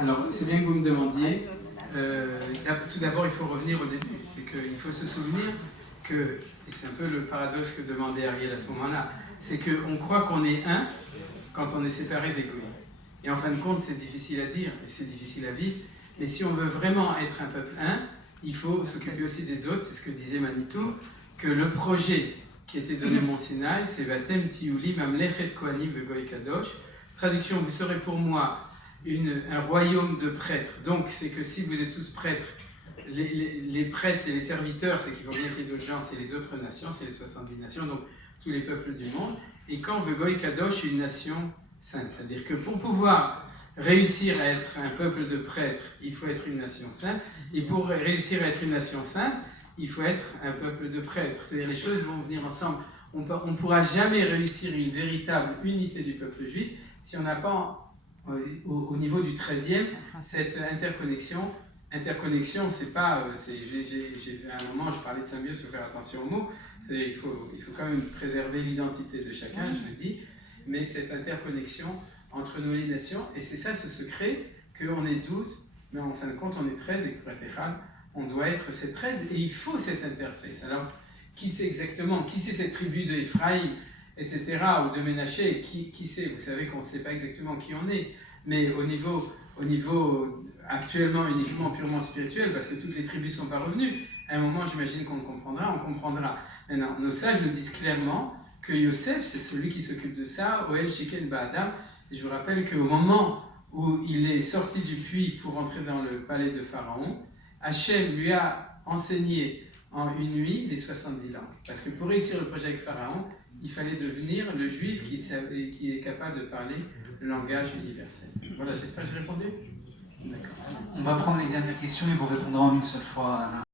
Alors, c'est bien que vous me demandiez. Tout d'abord, il faut revenir au début. C'est qu'il faut se souvenir que, et c'est un peu le paradoxe que demandait Ariel à ce moment-là, c'est qu'on croit qu'on est un quand on est séparé des goïs. Et en fin de compte, c'est difficile à dire et c'est difficile à vivre. Mais si on veut vraiment être un peuple un, il faut s'occuper aussi des autres. C'est ce que disait Manitou, que le projet qui était donné Mont Sinaï, c'est Vatem Tiouli Mamlechet Kohanim Vegoy Kadosh. Traduction, vous serez pour moi un royaume de prêtres. Donc, c'est que si vous êtes tous prêtres, les prêtres, c'est les serviteurs, c'est qu'il faut bien qu'il y ait d'autres gens, c'est les autres nations, c'est les 70 nations, donc tous les peuples du monde. Et quand Vegoy Kadosh est une nation sainte, c'est-à-dire que pour pouvoir réussir à être un peuple de prêtres, il faut être une nation sainte, et pour réussir à être une nation sainte, il faut être un peuple de prêtres. C'est-à-dire les choses vont venir ensemble. On ne pourra jamais réussir une véritable unité du peuple juif si on n'a pas au niveau du 13e, cette interconnexion. Interconnexion, c'est pas... j'ai fait un moment, je parlais de symbiose, il faut faire attention aux mots. Il faut quand même préserver l'identité de chacun, je le dis. Mais cette interconnexion entre nous et les nations, et c'est ça ce secret, qu'on est 12, mais en fin de compte, on est 13, et pour être Echad, on doit être ces 13, et il faut cette interface. Alors, qui c'est exactement? Qui c'est cette tribu de Ephraïm, etc., ou de Ménaché? Qui c'est? Vous savez qu'on ne sait pas exactement qui on est, mais au niveau actuellement uniquement purement spirituel, parce que toutes les tribus ne sont pas revenues, à un moment, j'imagine qu'on comprendra, on comprendra. Maintenant, nos sages nous disent clairement que Yosef, c'est celui qui s'occupe de ça, Oel Sheken Ba'adam, et je vous rappelle qu'au moment où il est sorti du puits pour entrer dans le palais de Pharaon, Hachem lui a enseigné en une nuit les 70 langues. Parce que pour réussir le projet avec Pharaon, il fallait devenir le juif qui est capable de parler le langage universel. Voilà, j'espère que j'ai répondu. D'accord. On va prendre les dernières questions et vous répondrez en une seule fois.